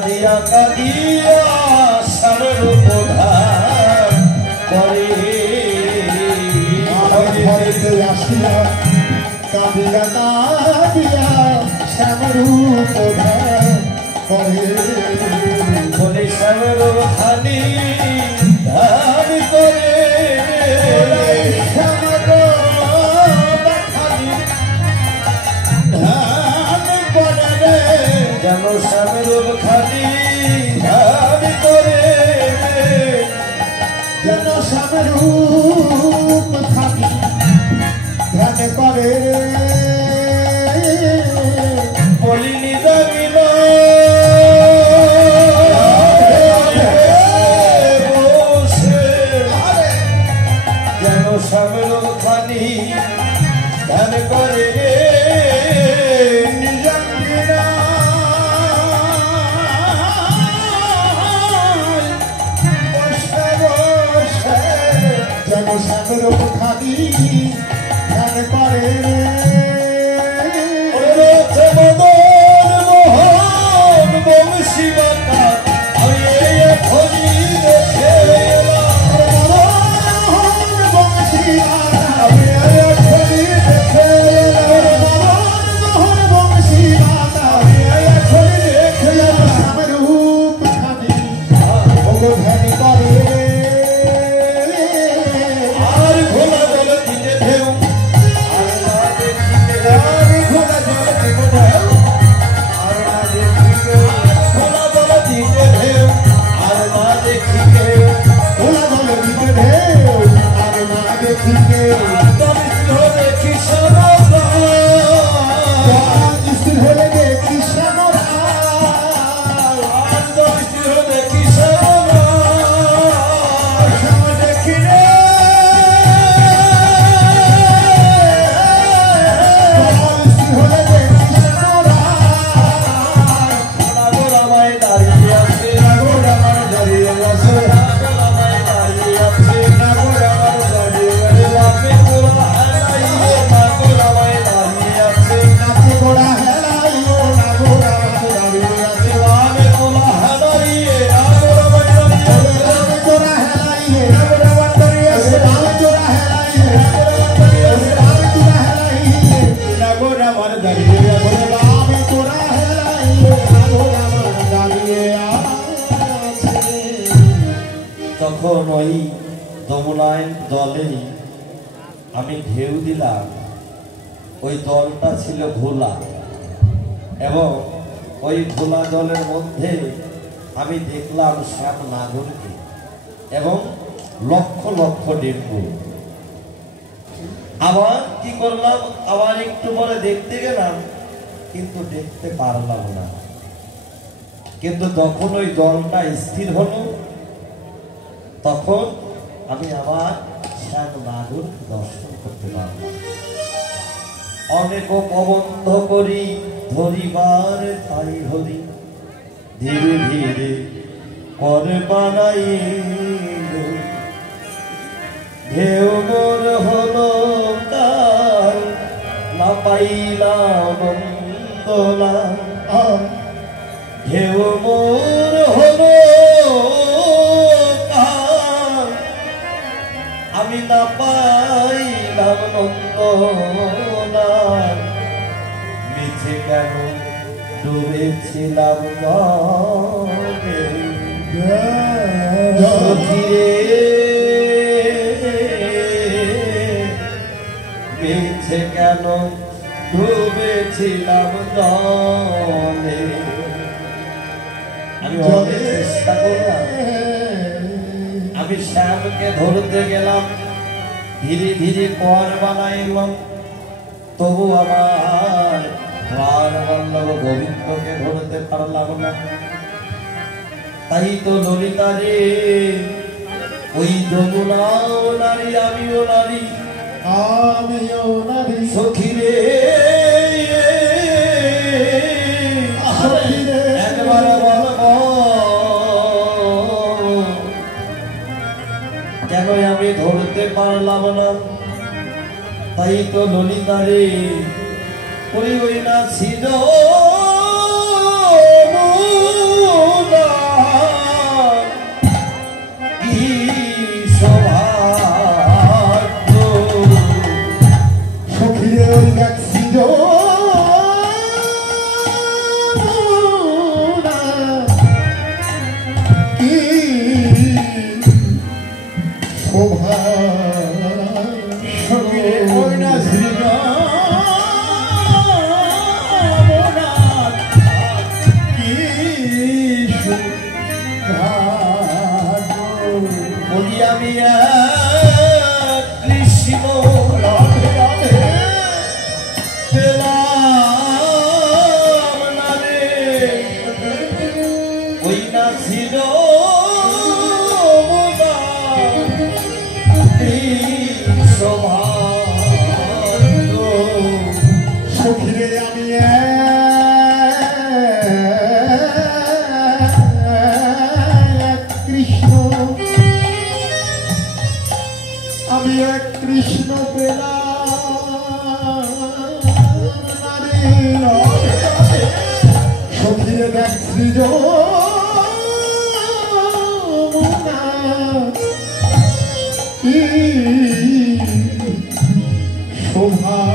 কাঁদিয়া কাঁদিয়া সারের প্রধান করে ঘরেতে আসিয়া কাঁদিয়া কাঁদিয়া শ্যামরূপ প্রধান করে বলে শ্যামের খালি ধান করে শ্যামর খালি ধান করে যেন শ্যামের খালি ধান করে যেন শ্যামরূপ খালি ধ্যান করে বলিনি দাবিল বসে যেন শ্যামের খালি ধান করে যেন শ্যামরূপ খালি ধ্যান করে মদন মোহন বংশী বাতা আমি খোঁজি দেখে তখন ওই যমুনায় দলে আমি ঢেউ দিলাম। ওই দলটা ছিল ঘোলা এবং ওই ঘোলা জলের মধ্যে আমি দেখলাম শ্যাম নাগরকে এবং লক্ষ লক্ষ ডেঙ্গু। আবার কি করলাম, আবার একটু পরে দেখতে গেলাম কিন্তু দেখতে পারলাম না। কিন্তু যখন ওই জলটা স্থির হলো তখন আমি আবার শ্যাম নাগর দর্শন করতে পারলাম। অনেক প্রবন্ধ করি ধরিবার তাই হরি ধীরে ধীরে কর বানাই ঢেউ মোর হলো কাল না পাইলাম বন্দনা ঢেউ মোর হলো কাল আমি না পাইলাম নন্দনা মিছে কেন ডুবেছিলাম মিছে কেন ডুবেছিলাম জলে। আমি অনেক চেষ্টা করলাম, আমি শ্যামকে ধরতে গেলাম, ধীরে ধীরে পর বানাইলাম, তবু আমার প্রাণ বল্লভ গোবিন্দকে ধরতে পারলাম না। তাই তো ললিতা রে ওই যমুনাও নারী আমিও নারী সখী রে একবার বলব কেন আমি ধরতে পারলাম না। তাই তো ললিতা রে ওই না ছিল আমি কৃষ্ণ রাধে রাধে পেলাম না রে ওই না ছিল সৌভাগ্য সখিরে আমি কৃষ্ণ আমি এক কৃষ্ণ পেলাম সখিরে দেখ সৃজন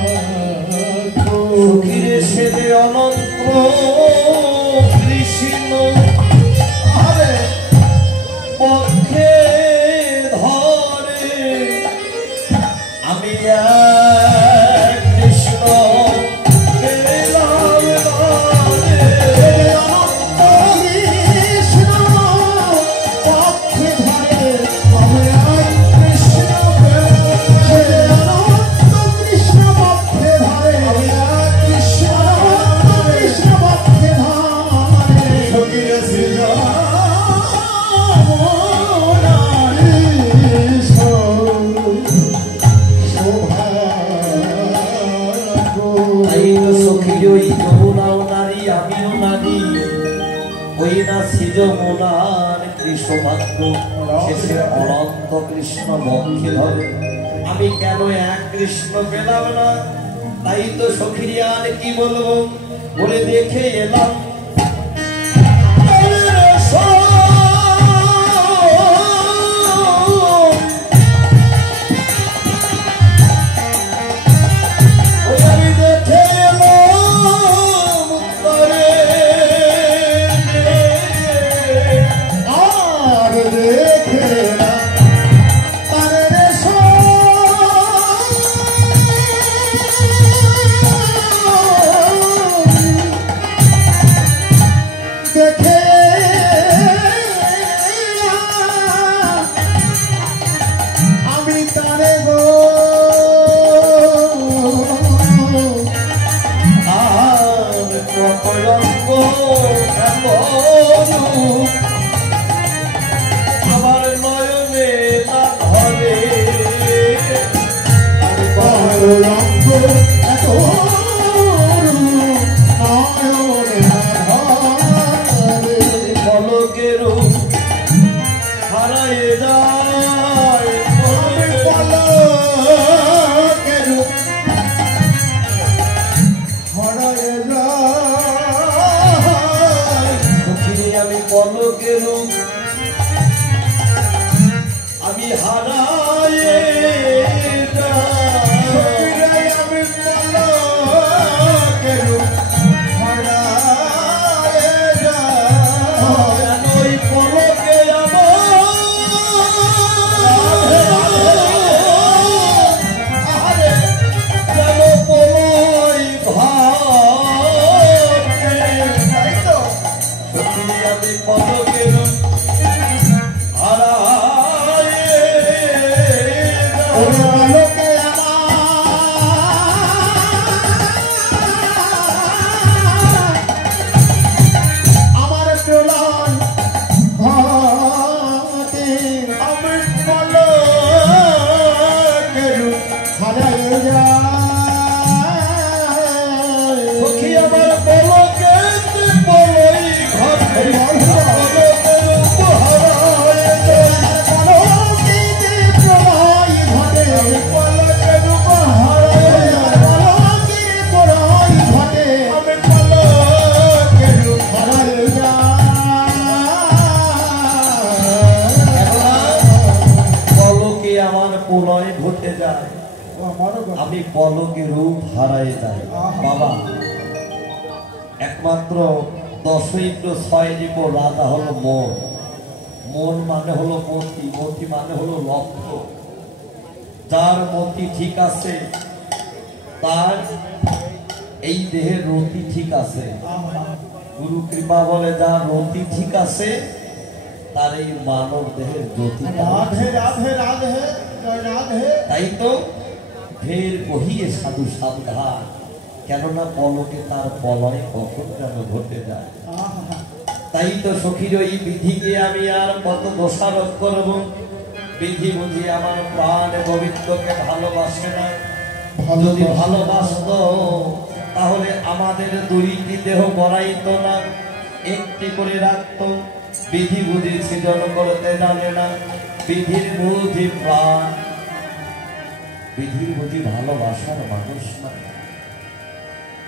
সৌভাগ্য ফিরে সেদে অনন্ত কৃষ্ণ আরে পক্ষে ধরে আমি কৃষ্ণ পেলাম না রে। কৃষ্ণ পক্ষে ধরে আমি এক কৃষ্ণ পেলাম কৃষ্ণ পক্ষে ধরে আমি এক কৃষ্ণ পক্ষে ধরে সখিরে সৃজন তাই তো সখীর ওই যমুনাও নারী আমিও নারী ওই না ছিল মোনার কৃষ্ণ ভাগ্য শেষে অনন্ত কৃষ্ণ বক্ষে ধরে আমি কেন এক কৃষ্ণ পেলাম না তাই তো সখীর আর কি বলবো বলে দেখে এলাম ওই আমি দেখে এলাম উত্তরে আর দেখে না আরে রে দেখে আমি তারে গো আর কত রঙ্গ এত রূপ আমার নয়নে না ধরে আর বড় রঙ্গ এত পলকের হারায় যায় সখী আমি পলকের আমি হারায় যাই আমি পলকের ওই পলকে যেন পলই ভাতে সত্যি আমি পলকে আমার প্রলয় ঘটে আমি পলকের হারায় যায় সখী আমার পলকে পলই ঘটে পলকে আমার প্রলয় ঘটে যায় আমি পলকে রূপ হারায় যাই বাবা একমাত্র 10 জীব রাধা হলো মন মন মানে হলো মতি মতি মানে হলো লক্ষ্য যার মতি ঠিক আছে তার এই দেহের রতি ঠিক আছে গুরু কৃপা বলে যার রতি ঠিক আছে তার এই মানব দেহের জ্যোতি। রাধে রাধে রাধে জয় রাধে। তাই তো ফের কহিয়ে সাধু সাবধান, কেননা পলকে তার পলয় কখন যেন ঘটে যায়। তাই তো সখীর ওই বিধিকে আমি আর কত দোষারোপ করব। বিধি বুঝি আমার প্রাণ গোবিন্দকে ভালোবাসে না। যদি ভালোবাসত তাহলে আমাদের দুইটি দেহ গড়াইতো না, একটি করে রাখত। বিধি বুঝি সৃজন করতে জানে না, বিধির বুঝি প্রাণ, বিধির বুঝি ভালোবাসার মানুষ না।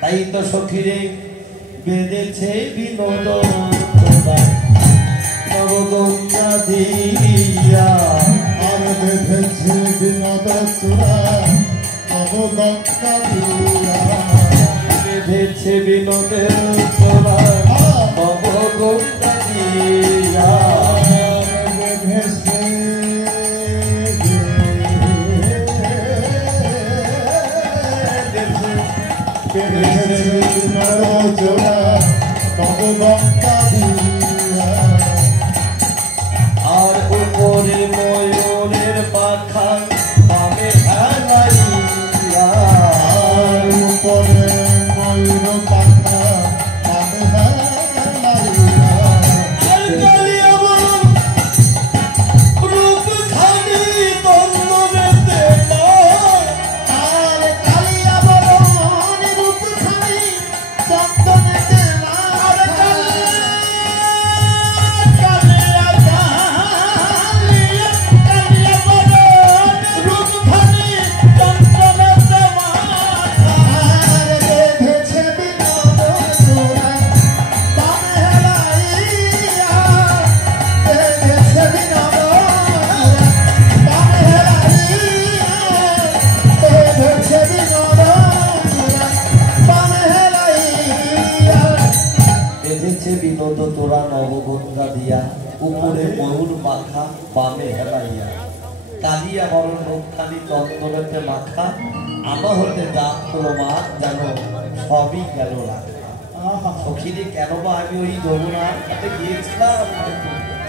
তাই তো সখীরে বেঁধেছে বিনোদ নবগঙ্গা দিয়া, আর বেঁধেছে বিনোদ তোরা নবগঙ্গা দিয়া, বেঁধেছে বিনোদের তোরা নবগঙ্গা দিয়া, বেঁধেছে বিনোদ তোরা নবগঙ্গা দিয়া। আর উপরে ময়ূরের পাখা পাবে হেলাইয়া, আর উপরে ময়ূর পাখা পাবে হেলাইয়া। আর কালিয়া বরণ রূপখানি তন্দ্রমেতে নয়, আর কালিয়া বরণ রূপখানি চন্দনেতে আর মাখা। কালিয়া কালিয়া কালিয়া বরণ রূপখানি তন্দ্রমেতে মাখা। আর বেঁধেছে বিনোদ তোরা পাবে হেলাইয়া, বেঁধেছে বিনোদ পাবে হেলাইয়া, বেঁধেছে বিনোদ পাবে হেলাইয়া। বেঁধেছে বিনোদ তোরা নবগঙ্গা দিয়া, উপরে ময়ূর মাখা বামে হেলাইয়া, কালিয়া বরণ রূপখানি চন্দনেতে মাখা, আমা হতে দাঁত তোলো মাছ যেন সবই গেল রাখা। সখীরে কেন বা আমি ওই যমুনার কাছে গিয়েছিলাম,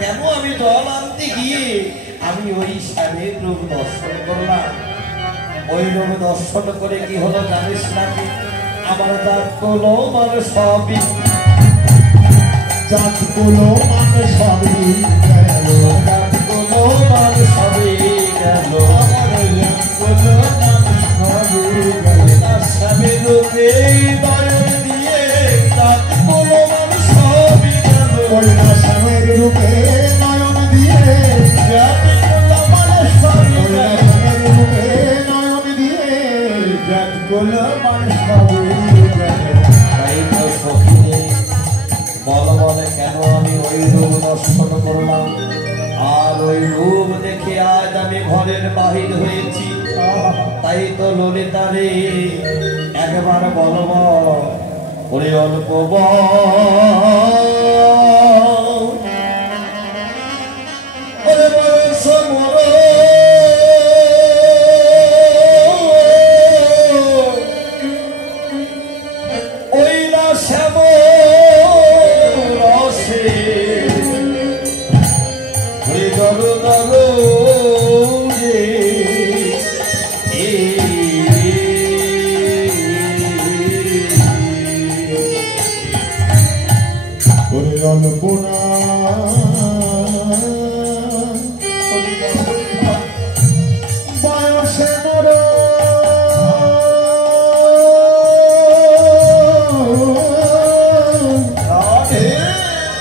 কেন আমি জল আনতে গিয়ে আমি ওই শ্যামের রূপ দর্শন করলাম। ওই রূপ দর্শন করে কি হলো জানিস নাকি? আমার দাঁত তোলো মানে সবই, জাতগুলো মানে সবই গেল, দাঁত তোলো মানে সবই গেল, জাতগুলো মানে সবই গেল। তার স্বামী রূপে নয়ন দিয়ে দাঁত তোলো মানে সবই গেল। কইনা স্বামীর রূপে নয়ন দিয়ে, দাঁত তোলো মানে সবই কইনা গেল। স্বামীর রূপে নয়ন দিয়ে, জাতগুলো মানে সবই গেল। তাই তো সখীরে বল বলে কেন আমি ওই রূপ দর্শন করলাম, আর ওই রূপ দেখে আজ আমি ঘরের বাহির হয়েছি। তাই তো ললিতারে একবার বলব, ওরে অল্প ওরে বয়স মোর ওই না শ্যাম রসে ওই দল দল রে ওরে অল্পনা বয়সে মোর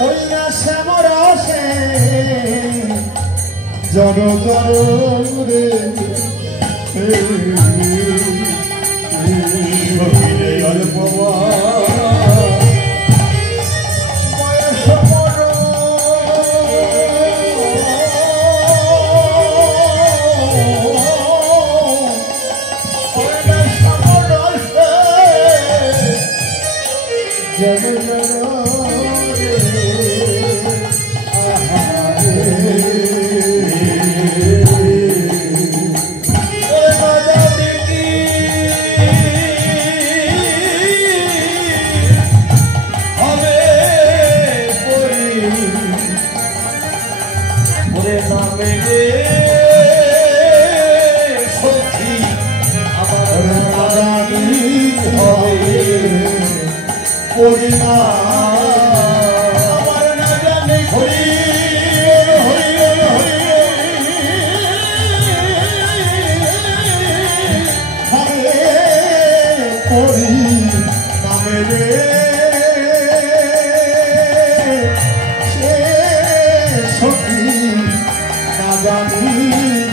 ওই না শ্যামর আসে জড় জড় রে অল্পনা ওরে নামে রে সখী আমার নাজানি হবে পরিণা আমার নাজানি হরি হরি হরি হবে পরি নামে রে সখী না জানি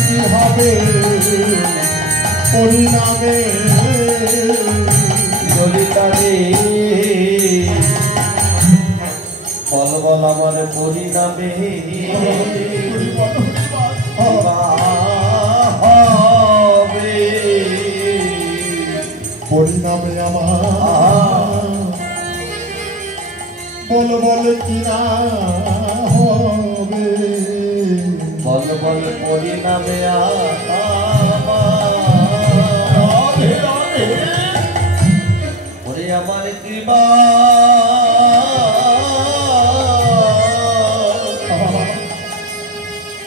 কি হবে পরিণামে ললিতা রে বল বল আমার পরিণামে হবে পরিণামে আমার বল বল কিনা হবে বল বল পরিণামে ওরে আমার কৃপা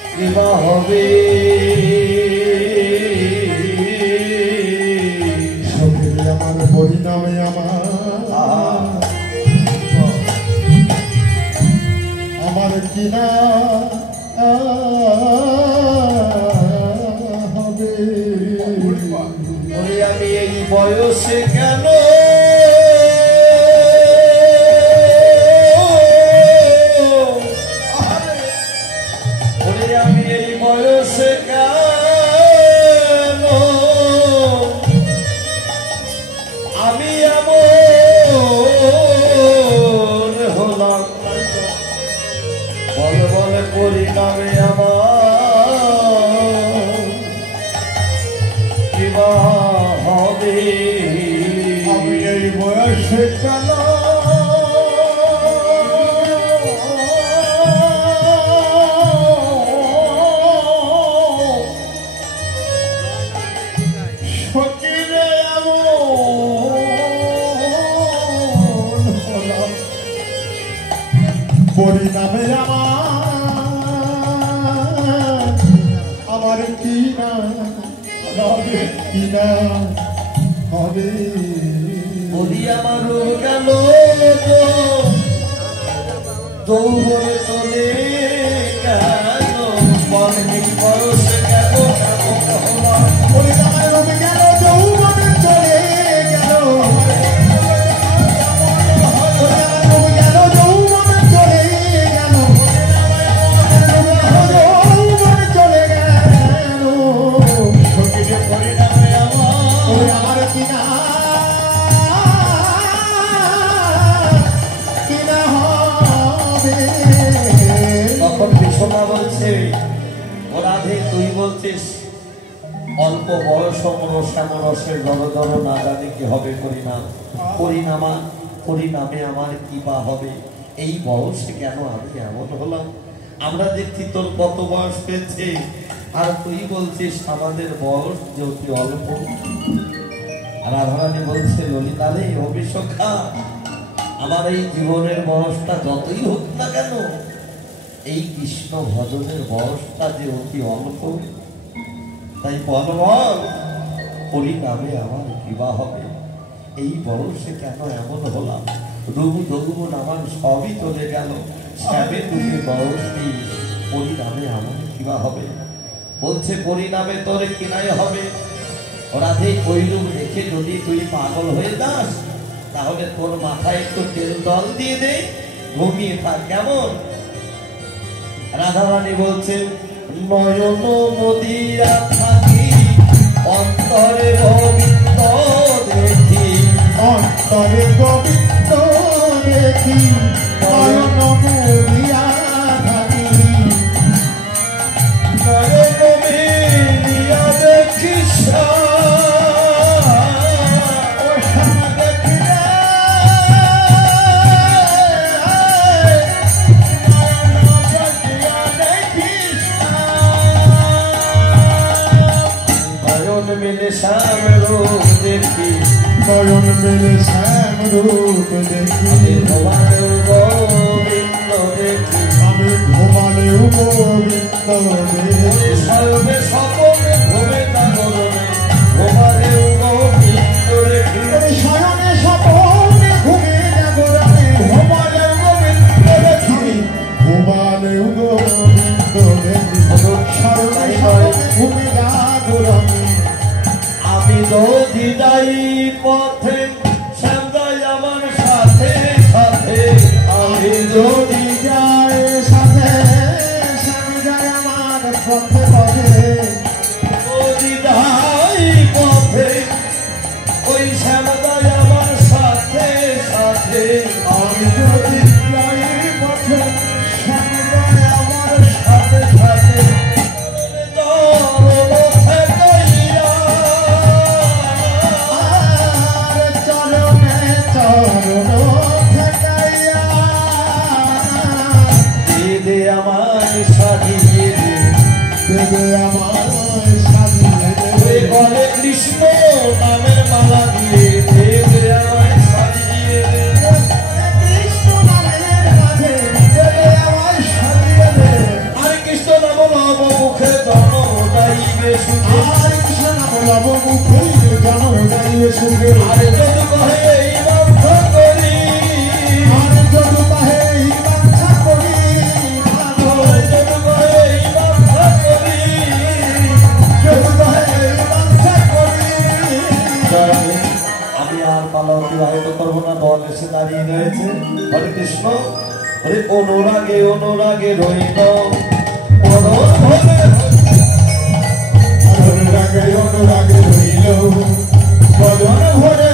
কৃপা হবে সখী আমার পরিণামে আমার কিনা হবে ওরে আমি এই বয়সে কেন ওরে আমি এই বয়সে কেন আমি এমন হলাম বল বল পরিণামে আমার কিবা হবে আমি এই বয়সে কেন সকিরে পরিণামে আমার কিনা হবে কিনা হবে বলি আমার গেল দৌড়ে চলে কেন বলে বয়সে কেন পরিণামে রবে গেল যৌবনে চলে গেল তখন বিশ্বমা বলছে ও রাধে তুই বলছিস অল্প বয়স শ্যামরসের দর না জানি কি হবে পরিণামে আমার কি বা হবে এই বয়সে কেন আমি এমন হলাম আমরা দেখছি তোর কত বয়স পেয়েছে আর তুই বলছিস আমাদের বয়স যে অতি অল্প রাধারানী বলছে ললিতা রে অভিষেকা আমার এই জীবনের বয়সটা যতই হোক না কেন এই কৃষ্ণ ভজনের বয়সটা যে অতি অল্প তাই বল বল পরিণামে আমার কিবা হবে এই বয়সে কেন এমন হলাম রঘু দগুন আমার সবই চলে গেল শ্যামে তুমি বয়স নেই পরিণামে আমার কিবা হবে বলছে পরিণামে তোর কিনাই হবে রাধে কৈরূপ দেখে যদি তুই পাগল হয়ে যাস তাহলে তোর মাথায় একটু তেল জল দিয়ে দে ঘুমিয়ে থাক কেমন রাধারানী বলছে নয়ন মদিরা থাকি অন্তরে গোবিন্দ দেখি অন্তরে গোবিন্দ দেখি নয়ন মদিরা থাকি নয়ন মদিরা দেখি मिले श्याम रूप देखी नयन मिले श्याम रूप देखी भगवान गोविंद देखी हमें ঘুমালেও গোবিন্দ সর্বে সকলে ঘুমে জাগরণে ঘুমালেও গোবিন্দ রেখে শয়নে স্বপনে ঘুমে জাগরণে ঘুমালেও গোবিন্দ রেখে ঘুমালেও গোবিন্দ রেখে শয়নে স্বপনে ঘুমে জাগরণে আমি যদি যাই পথে শ্যাম যাই আমার সাথে সাথে আমি যদি যাই সাথে শ্যাম যায় আমার পথে পথে যদি যাই পথে ওই শ্যাম যাই আমার সাথে সাথে আমি যদি যাই পথে শ্যাম যায় আমার সাথে সাথে আমায় সাজিয়ে দেবে আমায় সাজিয়ে দেবে বলে কৃষ্ণ নামের মালা দিয়ে দেবে আমায় সাজিয়ে কৃষ্ণ নামের মাঝে দেবে আমায় সাজিয়ে দেবে আর কৃষ্ণ নাম লব মুখে জন গাইবে সুখে আর কৃষ্ণ নাম লব মুখে জন গাইবে সুখে আর যদু কহে এই বাধ্য করি আর যদু কহে এই বাচ্চা করি যদু কহে এই বাধ্য করি যদু কহে এই বাচ্চা করি আমি আর পালা অতিবাহিত করবো না দল এসে দাঁড়িয়ে রয়েছে হরে কৃষ্ণ হরে অনুরাগে অনুরাগে রইল অনুরাগে অনুরাগে রইল বদন ভরে